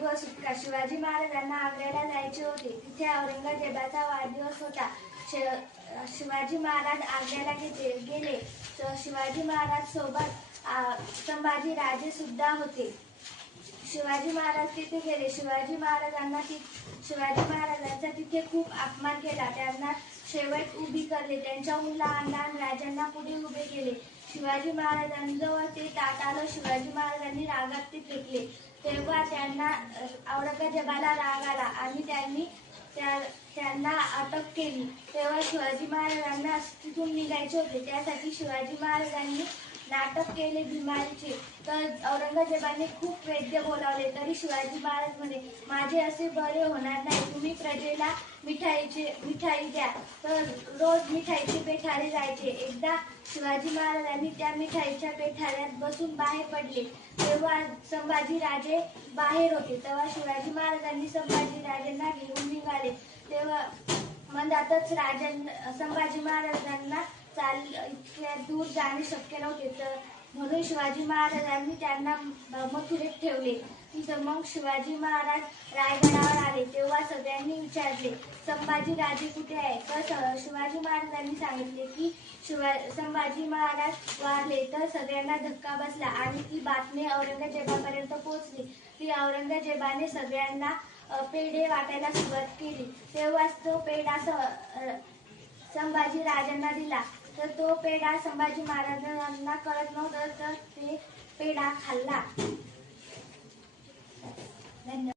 व सुटका. शिवाजी महाराजांना आग्र्याला जायचे होते. तिथे औरंगजेबाचा वाढदिवस होता. शिवाजी महाराज आग्र्याला गेले तर शिवाजी महाराज सोबत संभाजी राजे सुद्धा होते. शिवाजी महाराज तिथे गेले. शिवाजी महाराजांचा तिथे खूप अपमान केला. त्यांना शेवट उभी करले. त्यांच्याहून लहान लहान राजांना पुढे उभे केले. शिवाजी महाराजांजवळ ते ताट आलं. शिवाजी महाराजांनी रागात ते फेकले. तेव्हा त्यांना औरंगजेबाला राग आला आणि त्यांना अटक केली. तेव्हा शिवाजी महाराजांना तिथून निघायचे होते. त्यासाठी शिवाजी महाराजांनी नाटक केले भीमारीचे. तर औरंगजेबाने खूप वैद्य बोलावले तरी शिवाजी महाराज म्हणे, माझे असे बरे होणार नाही. तुम्ही प्रजेला मिठाई द्या. तर रोज मिठाईचे पेठारे जायचे. एकदा शिवाजी महाराजांनी त्या मिठाईच्या पेठाऱ्यात बसून बाहेर पडले. तेव्हा संभाजी राजे बाहेर होते. तेव्हा शिवाजी महाराजांनी संभाजी राजांना घेऊन निघाले. तेव्हा मंदातच संभाजी महाराजांना इतक्या दूर जाणे शक्य नव्हते. तर म्हणून शिवाजी महाराजांनी त्यांना मथुरेत ठेवले. तिथं मग शिवाजी महाराज रायगडावर आले. तेव्हा सगळ्यांनी विचारले, संभाजी राजे कुठे आहे? तर शिवाजी महाराजांनी सांगितले की संभाजी महाराज वारले. तर सगळ्यांना धक्का बसला आणि ती बातमी औरंगजेबापर्यंत पोहोचली. ती औरंगजेबाने सगळ्यांना पेढे वाटायला सुरुवात केली. तेव्हाच तो पेढा संभाजी राजांना दिला. तर तो पेढा संभाजी महाराजांना कळत नव्हतं. तर ते पेढा खाल्ला. धन्यवाद.